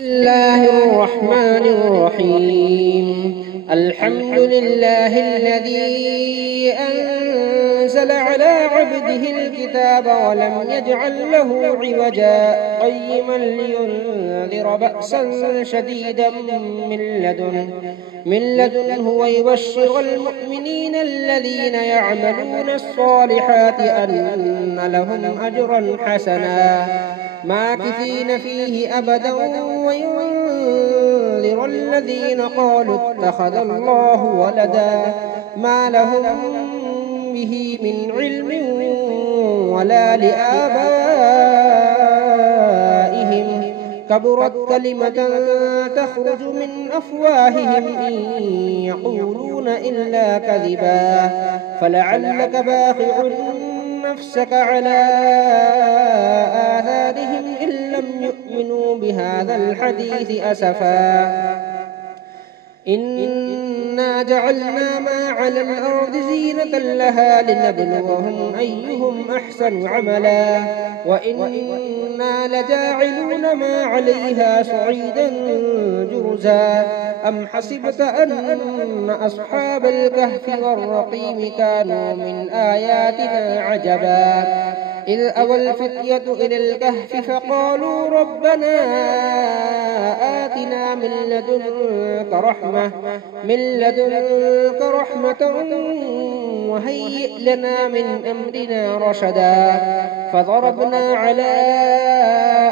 بسم الله الرحمن الرحيم. الحمد لله الذي أنزل على عبده الكتاب ولم يجعل له عوجا قيما لينذر بأسا شديدا من لدنه ويبشر المؤمنين الذين يعملون الصالحات أن لهم أجرا حسنا ماكثين فيه أبدا وينذر الذين قالوا اتخذ الله ولدا ما لهم به من علم ولا لآبائهم كبرت كلمة تخرج من أفواههم إن يقولون إلا كذبا فلعلك باخع نفسك على آثارهم إن لم يؤمنوا بهذا الحديث أسفا إنا جعلنا ما على الأرض زينة لها لنبلوهم أيهم أحسن عملا وإنا لجاعلون ما عليها صعيدا جرزا أم حسبت أن أصحاب الكهف والرقيم كانوا من آياتنا عجبا إذ أوى الفتية إلى الكهف فقالوا ربنا آتنا من لدنك رحمة وهيئ لنا من أمرنا رشدا فضربنا على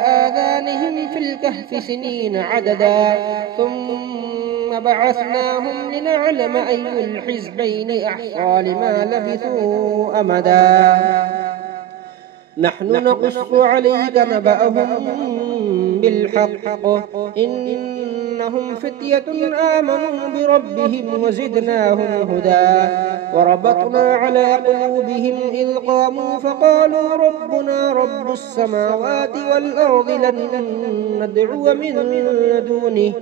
آذانهم في الكهف سنين عددا ثم بعثناهم لنعلم أي الحزبين أحصى لما لبثوا أمدا نحن نقص عليك نبأهم بالحق إنهم فتية آمنوا بربهم وزدناهم هدى وربطنا على قلوبهم إذ قاموا فقالوا ربنا رب السماوات والأرض لن ندعو من دونه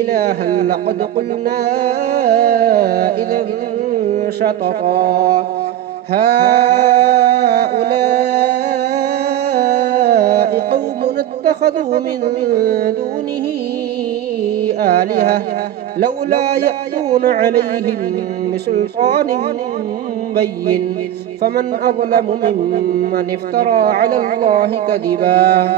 إلها لقد قلنا إذا شططا هؤلاء قوم اتخذوا من دونه آلهة لولا يأتون عليهم بسلطان بين فمن أظلم ممن افترى على الله كذبا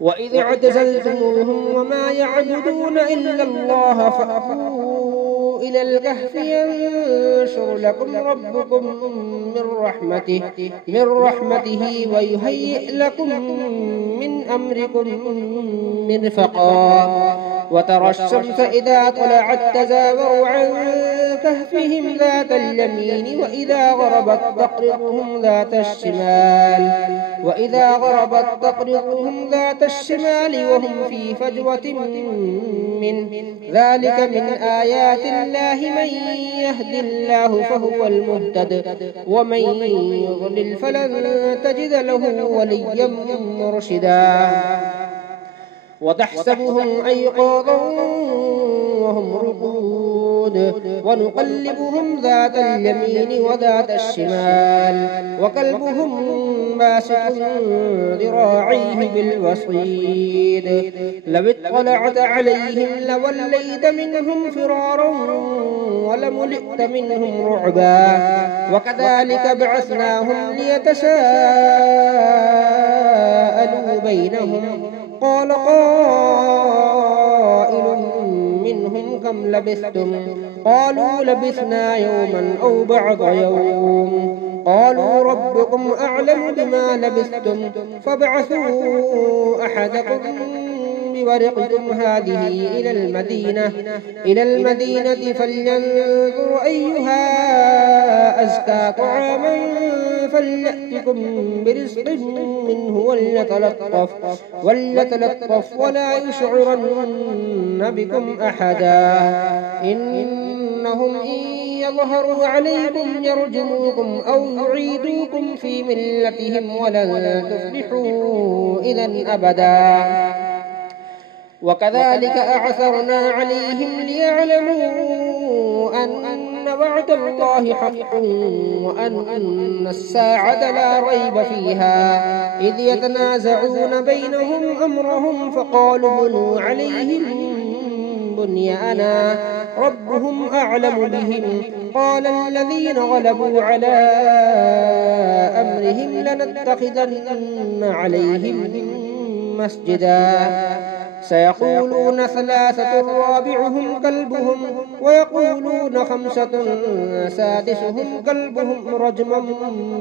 وإذ اعتزلتموهم وما يعبدون إلا الله فأووا إلى الكهف ينشر لكم ربكم من رحمته ويهيئ لكم من أمركم مرفقا وترى الشمس إذا طلعت تزاور عن كهفهم ذات اليمين وإذا غربت تقرضهم ذات الشمال وهم في فجوة منه ذلك من آيات الله من يهد الله فهو المهتد ومن يضلل فلن تجد له وليا مرشدا وتحسبهم أيقاظا وهم رقود ونقلبهم ذات اليمين وذات الشمال وكلبهم باسط ذراعيه بالوصيد لو اطلعت عليهم لوليت منهم فرارا ولملئت منهم رعبا وكذلك بعثناهم ليتساءلوا بينهم قال قائل منهم كم لبثتم قالوا لبثنا يوما أو بعض يوم قالوا ربكم أعلم بما لبثتم فابعثوا أحدكم بورقكم هذه إلى المدينة فلينظر أيها أزكى طعاما فليأتكم برزق منه وليتلطف ولا يشعرن بكم أحدا إنهم إن يظهروا عليكم يرجموكم أو يعيدوكم في ملتهم ولن تفلحوا إذا أبدا وكذلك أعثرنا عليهم ليعلموا أن وعد الله حق وأن الساعة لا ريب فيها إذ يتنازعون بينهم أمرهم فقالوا بنوا عليهم بنيانا ربهم أعلم بهم قال الذين غلبوا على أمرهم لنتخذن عليهم مسجدا سيقولون ثلاثة رابعهم كلبهم ويقولون خمسة سادسهم كلبهم رجما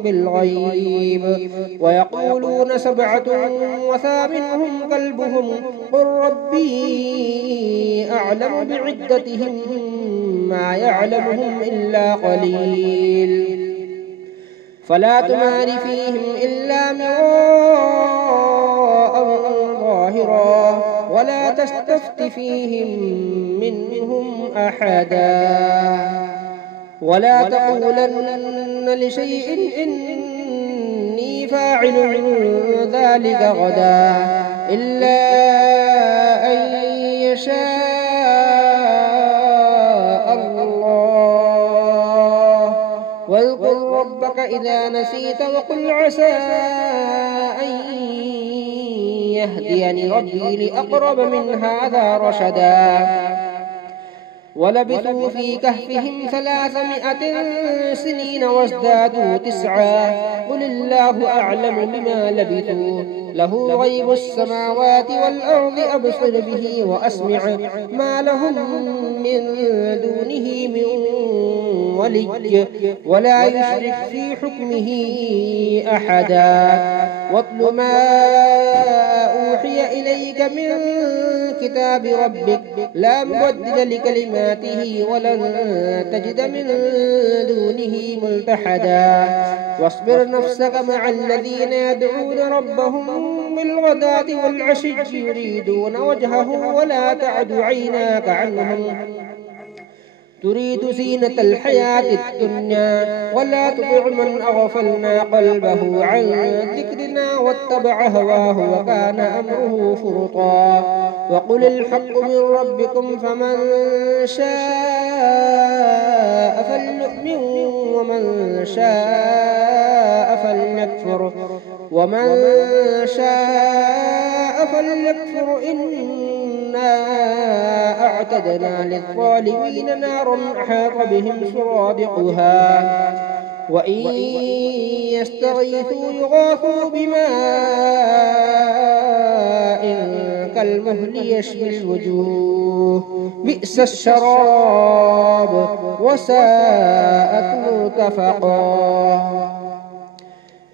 بالغيب ويقولون سبعة وثامنهم كلبهم قل ربي أعلم بعدتهم ما يعلمهم إلا قليل فلا تمار فيهم إلا مراء ظاهرا ولا تستفت فيهم منهم أحدا ولا تقولن لشيء إني فاعل ذلك غدا إلا أن يشاء الله واذكر ربك إذا نسيت وقل عسى أن يهديني ربي لأقرب من هذا رشدا ولبثوا في كهفهم 300 سنين وازدادوا 9 قل الله أعلم بما لبثوا له غيب السماوات والأرض أبصر به وأسمع ما لهم من دونه من ولي ولا يشرك في حكمه أحدا واتل ما أوحي إليك من كتاب ربك لا مبدل لكلماته ولن تجد من دونه ملتحدا واصبر نفسك مع الذين يدعون ربهم بالغداة والعشي يريدون وجهه ولا تعد عيناك عنهم تريد زينة الحياة الدنيا ولا تطع من أغفلنا قلبه عن ذكرنا واتبع هواه وكان أمره فرطا وقل الحق من ربكم فمن شاء فليؤمن ومن شاء فليكفر إنا أعتدنا للظالمين نارا أحاط بهم سرادقها وإن يستغيثوا يغاثوا بماء كالمهل يشوي الوجوه بئس الشراب وساءت مرتفقا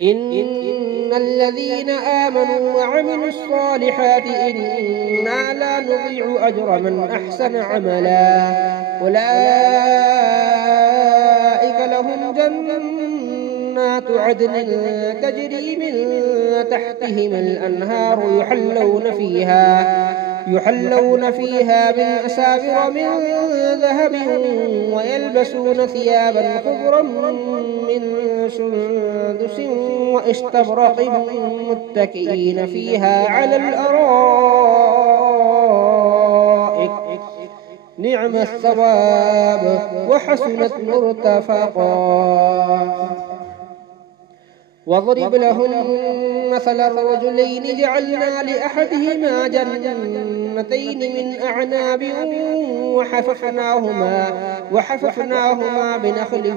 إن الذين آمنوا وعملوا الصالحات إنا لا نضيع أجر من أحسن عملا أولئك لهم جنات عدن تجري من تحتهم الأنهار يحلون فيها من أساور من ذهب ويلبسون ثيابا خضرا من سندس واستبرق متكئين فيها على الأرائك نعم الثواب وحسنت مرتفقا واضرب لهم مثل الرجلين جعلنا لأحدهما جنتين من أعناب وحففناهما بنخل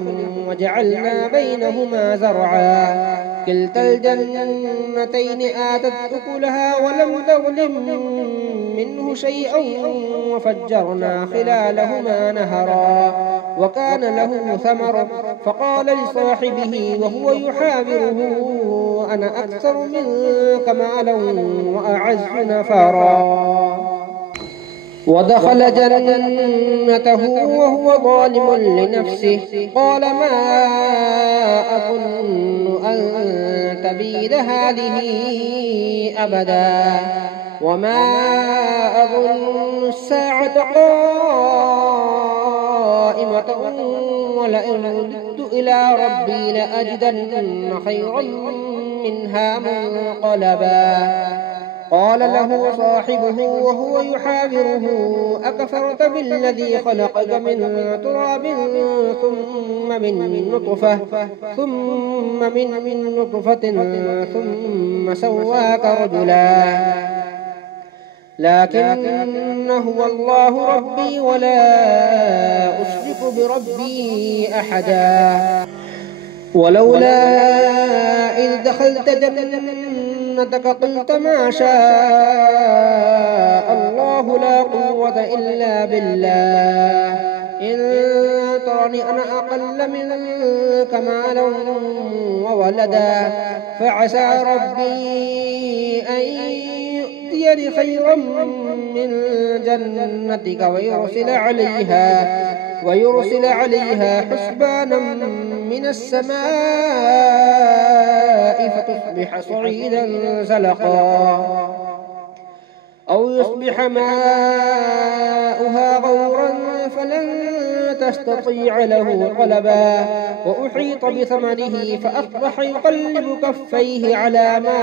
وجعلنا بينهما زرعا كلتا الجنتين آتت أكلها ولم تظلم منه شيئا وفجرنا خلالهما نهرا وكان له ثمر فقال لصاحبه وهو يحاوره أنا أكثر منك مالا وأعز نفرا ودخل جنته وهو ظالم لنفسه قال ما أظن أن تبيد هذه أبدا وما أظن الساعة قائمة ولئن رددت إلى ربي لأجدن خيرا منها منقلبا قال له صاحبه وهو يحاوره أكفرت بالذي خلقك من تراب ثم من نطفة ثم سواك رجلا لكن هو الله ربي ولا أشرك بربي أحدا ولولا إذ دخلت جنتك قلت ما شاء الله لا قوة إلا بالله إن ترني أنا أقل منك مالا وولدا فعسى ربي أن يؤتيني خيرا من جنتك ويرسل عليها حسبانا من السماء فتصبح صعيدا زلقا أو يصبح ماؤها غورا فلن تستطيع له طلبا وأحيط بثمره فأصبح يقلب كفيه على ما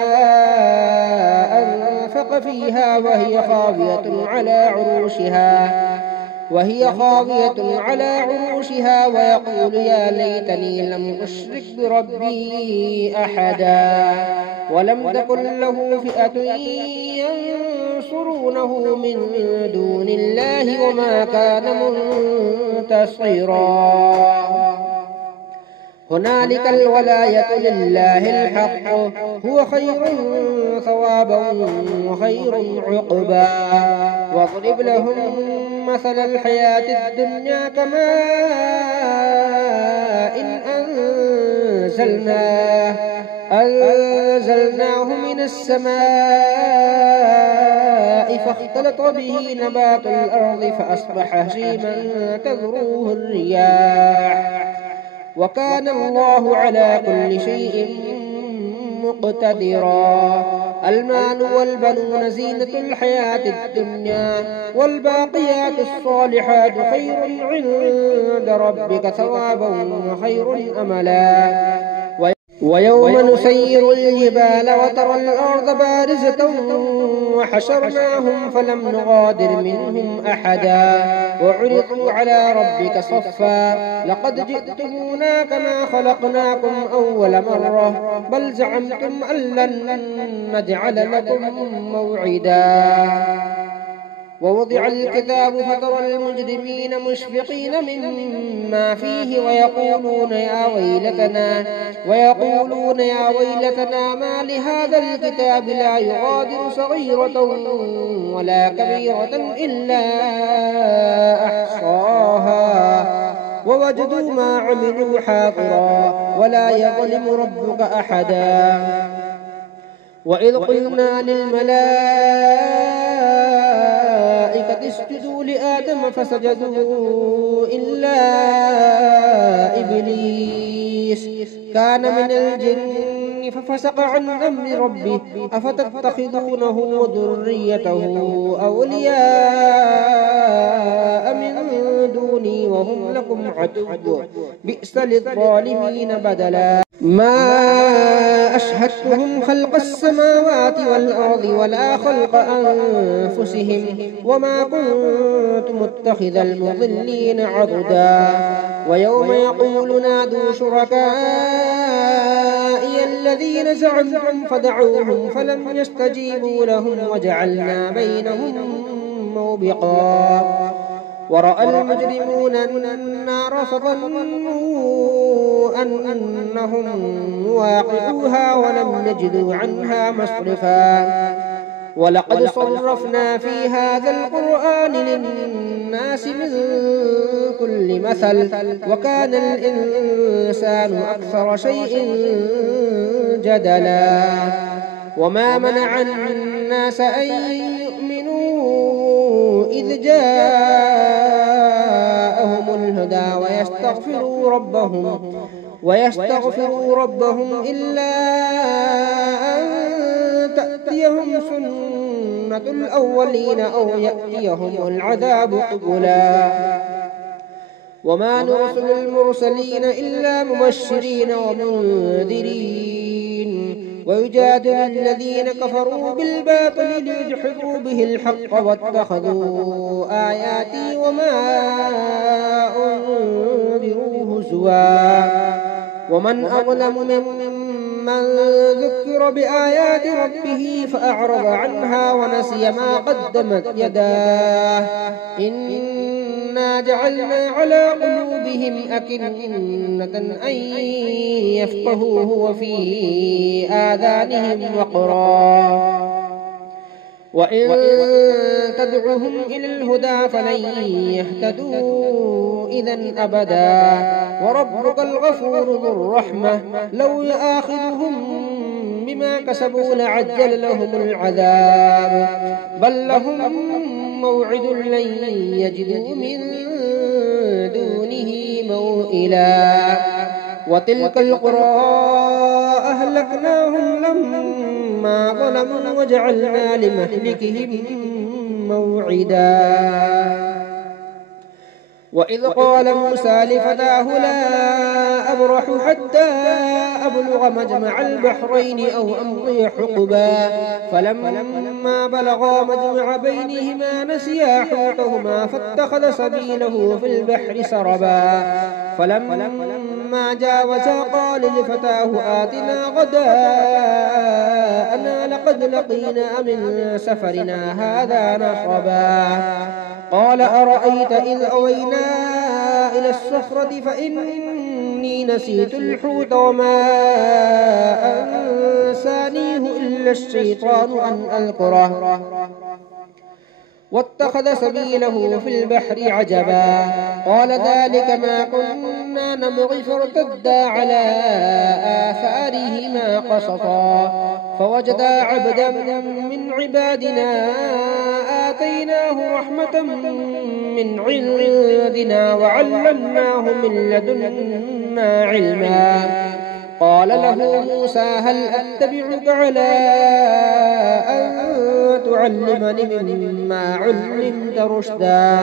أنفق فيها وهي خاوية على عروشها ويقول يا ليتني لم أشرك بربي أحدا ولم تكن له فئة ينصرونه من دون الله وما كان منتصرا هنالك الولاية لله الحق هو خير ثوابا وخير عقبا واضرب لهم مثل الحياة الدنيا كماء إن أنزلناه من السماء فاختلط به نبات الأرض فأصبح هشيما تذروه الرياح وكان الله على كل شيء مقتدرا المال والبنون زينة الحياة الدنيا والباقيات الصالحات خير عند ربك ثوابا وخير أملا ويوم نسير الجبال وترى الأرض بارزة وحشرناهم فلم نغادر منهم أحدا وعرضوا على ربك صفا لقد جئتمونا كما خلقناكم أول مرة بل زعمتم أن لن نجعل لكم موعدا ووضع الكتاب فترى المجرمين مشفقين مما فيه ويقولون يا ويلتنا ما لهذا الكتاب لا يغادر صغيرة ولا كبيرة إلا أحصاها ووجدوا ما عملوا حاضرا ولا يظلم ربك أحدا وإذ قلنا للملائكة اسجدوا لآدم فسجدوا إلا إبليس كان من الجن ففسق عن أمر ربه أفتتخذونه وذريته أولياء من دوني وهم لكم عدو بئس للظالمين بدلا ما أشهدتهم خلق السماوات والأرض ولا خلق أنفسهم وما كنت متخذ المضلين عضدا ويوم يقول نادوا شركائي الذين زعمتم فدعوهم فلم يستجيبوا لهم وجعلنا بينهم موبقا ورأى المجرمون النار فظنوا أنهم واقعوها ولم يجدوا عنها مصرفا ولقد صرفنا في هذا القرآن للناس من كل مثل وكان الإنسان أكثر شيء جدلا وما منع الناس أن يؤمنوا إذ جاءهم الهدى ويستغفروا ربهم إلا أن تأتيهم سنة الأولين أو يأتيهم العذاب قبلا وما نرسل المرسلين إلا مبشرين ومنذرين ويجادل الذين كفروا بالباطل ليدحضوا به الحق واتخذوا آياتي وما أنذروا هزوا ومن أظلم ممن ذكر بآيات ربه فأعرض عنها ونسي ما قدمت يداه إنا جعلنا على قلوبهم أكنة أن يفقهوه وفي آذانهم وقرا وإن تدعهم إلى الهدى فلن يهتدوا إذا أبدا وربك الغفور ذو الرحمة لو يؤاخذهم بما كسبوا لعجل لهم العذاب بل لهم موعد لن يجدوا من دونه موئلا وتلك القرى أهلكناهم لما ظلموا وجعلنا لمهلكهم موعدا وإذ قال موسى لفتاه لا أبرح حتى أبلغ مجمع البحرين أو أمضي حقبا فلما بلغا مجمع بينهما نسيا حوتهما فاتخذ سبيله في البحر سربا فلما جاوزا قال لفتاه آتنا غداءنا لقد لقينا من سفرنا هذا نصبا قال أرأيت إذ أوينا إلى الصخرة فإني نسيت الحوت وما أنسانيه إلا الشيطان أن أذكره واتخذ سبيله في البحر عجبا قال ذلك ما كنا نبغي فارتدا على آثارهما قصصا فوجدا عبدا من عبادنا آتيناه رحمة من عندنا وعلمناه من لدنا علما قال له موسى هل أتبعك على أن تعلمني مما علمت رشدا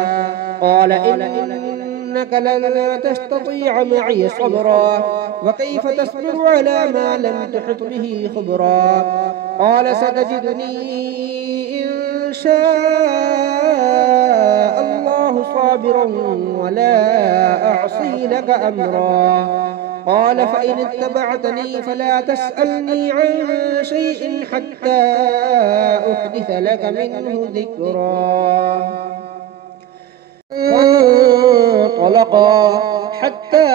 قال إنك لن تستطيع معي صبرا وكيف تصبر على ما لم تحط به خبرا قال ستجدني إن شاء الله صابرا ولا أعصي لك أمرا قال فإن اتبعتني فلا تسألني عن شيء حتى أحدث لك منه ذكرا فانطلقا حتى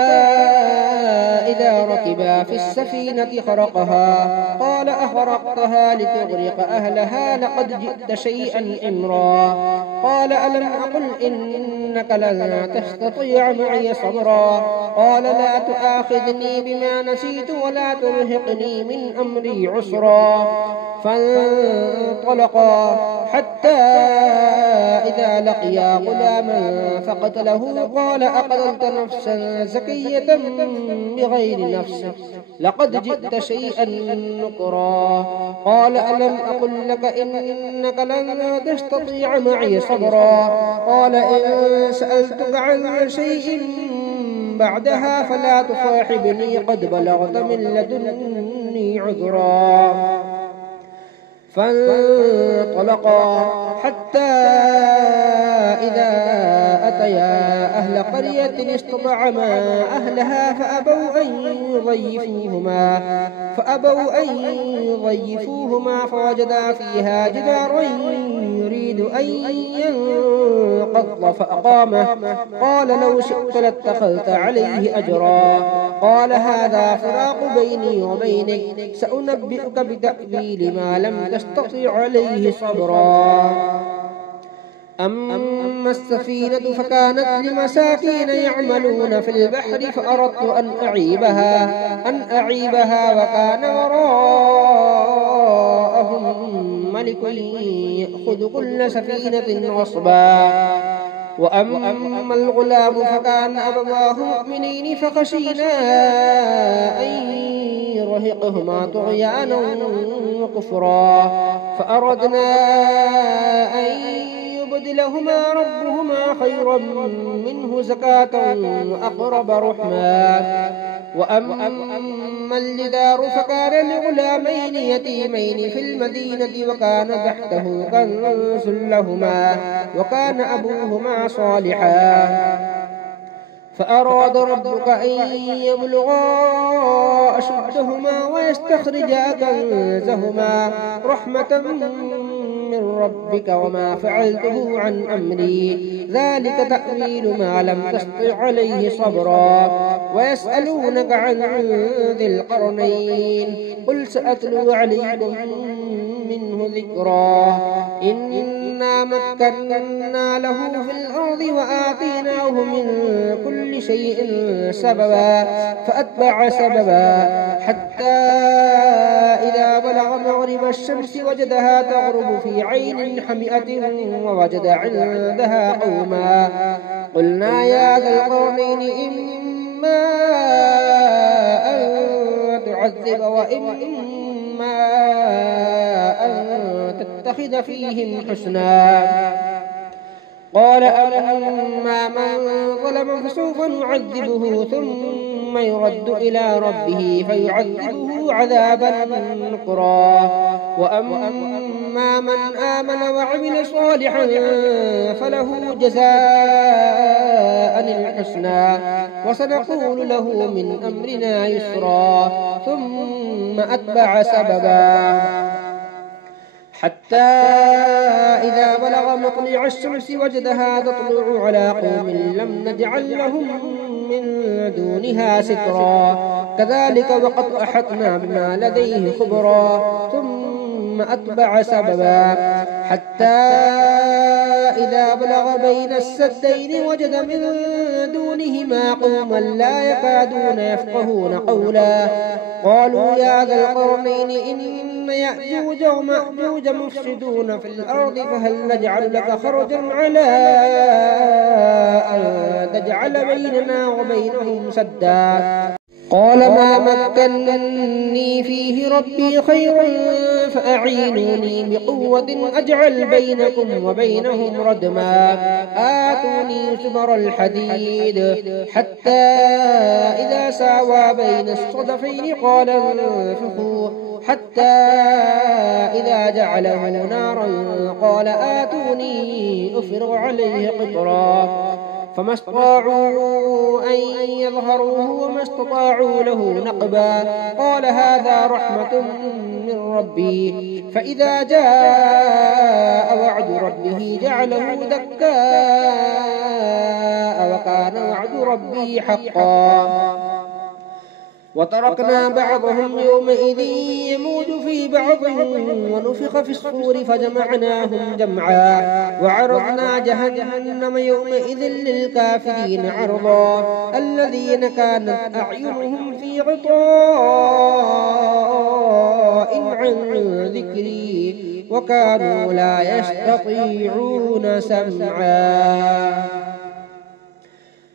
إذا ركبا في السفينة خرقها قال أخرقتها لتغرق أهلها لقد جئت شيئا إمرا قال ألم أقل إنك لن تستطيع معي صبرا قال لا تؤاخذني بما نسيت ولا ترهقني من أمري عسرا فانطلقا حتى إذا لقيا غلاما فقتله قال أقتلت نفسا زكية بغير نفس لقد جئت شيئا نكرا قال ألم أقل لك إنك لن تستطيع معي صبرا قال إن سألتك عن شيء بعدها فلا تصاحبني قد بلغت من لدني عذرا فانطلقا حتى إذا أتيا أهل قرية استطعما أهلها فأبوا أن يضيفوهما فوجدا فيها جدارا يريد أن ينقض فأقامه قال لو شئت لاتخذت عليه أجرا قال هذا فراق بيني وبينك سأنبئك بتأويل ما لم تستطع عليه صبرا أما السفينة فكانت لمساكين يعملون في البحر فأردت أن أعيبها وكان وراءهم ملك يأخذ كل سفينة غصبا وأما الغلام فكان أبواه مؤمنين فخشينا أن يرهقهما طغيانا وكفرا فأردنا أن ليبدلهما ربهما خيرا منه زكاة وأقرب رحما. وأما الجدار فكان لغلامين يتيمين في المدينة وكان تحته كنز لهما وكان أبوهما صالحا فأراد ربك أن يبلغا أشدهما ويستخرجا كنزهما رحمة من ربك وما فعلته عن أمري ذلك تأويل ما لم تستطع عليه صبرا. ويسألونك عن ذي القرنين قل سأتلو عليكم منه ذكرا. إنا مكنا له في الأرض وآتيناه من كل شيء سببا فأتبع سببا حتى إذا بلغ مغرب الشمس وجدها تغرب في عين حمئة ووجد عندها قوما قلنا يا ذا القرنين إما أن تعذب وإما أن تتخذ فيهم حسنا. قال أما من ظلم فسوف نعذبه ثم يرد إلى ربه فيعذبه عذابا نكرا. وأما من آمن وعمل صالحا فله جزاء الحسنى وسنقول له من أمرنا يسرا. ثم أتبع سببا حتى إذا بلغ مطلع الشمس وجدها تطلع على قوم لم نجعل لهم من دونها سترا كذلك وقد أحطنا بما لديه خبرا. ثم أتبع سببا حتى إذا بلغ بين السدين وجد من دونهما قوما لا يكادون يفقهون قولا قالوا يا ذا القرنين إن يأجوج ومأجوج مفسدون في الأرض فهل نجعل لك خرجا على أن تجعل بيننا وبينهم سدا. قال ما مكنني فيه ربي خير فأعينوني بقوة أجعل بينكم وبينهم ردما. آتوني زبر الحديد حتى إذا ساوى بين الصدفين قال انفخوا حتى إذا جعله نارا قال آتوني أفرغ عليه قطرا. فما استطاعوا أن يظهروه وما استطاعوا له نقبا. قال هذا رحمة من ربي فإذا جاء وعد ربه جعله دكاء وكان وعد ربي حقا. وتركنا بعضهم يومئذ يموج في بعض ونفخ في الصور فجمعناهم جمعا وعرضنا جهنم يومئذ للكافرين عرضا. الذين كانت أعينهم في غطاء عن ذكري وكانوا لا يستطيعون سمعا.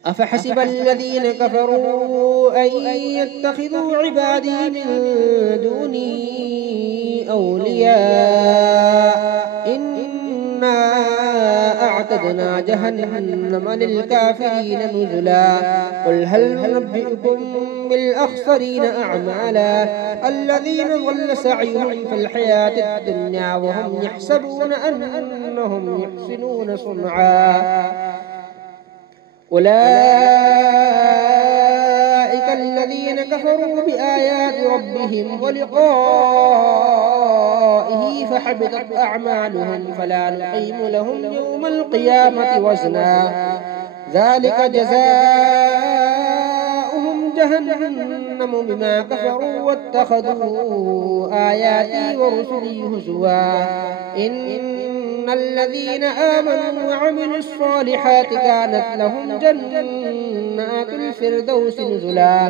أفحسب الذين كفروا أن يتخذوا عبادي من دوني أولياء إنا أعتدنا جهنم للكافرين نزلا. قل هل ننبئكم بالأخسرين أعمالا الذين ضل سعيهم في الحياة الدنيا وهم يحسبون أنهم يحسنون صنعا. أولئك الذين كفروا بآيات ربهم ولقائه فحبطت أعمالهم فلا نقيم لهم يوم القيامة وزنا. ذلك جزاؤهم جهنم بما كفروا واتخذوا آياتي ورسلي هزوا. إن الذين آمنوا وعملوا الصالحات كانت لهم جنات الفردوس نزلا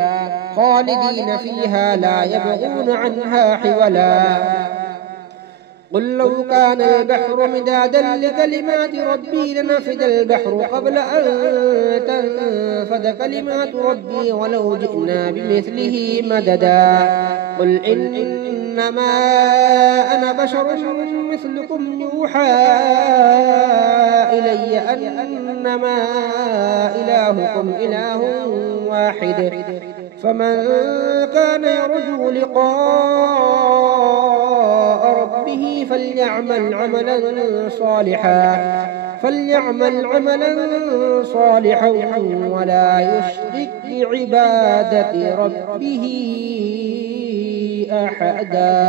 خالدين فيها لا يبغون عنها حولا. قل لو كان البحر مدادا لكلمات ربي لنفد البحر قبل أن تنفد كلمات ربي ولو جئنا بمثله مددا. قل إن إنما أنا بشر مثلكم يوحى إلي أنما إلهكم إله واحد فمن كان يرجو لقاء ربه فليعمل عملا صالحا ولا يشرك بعبادة ربه أحدا.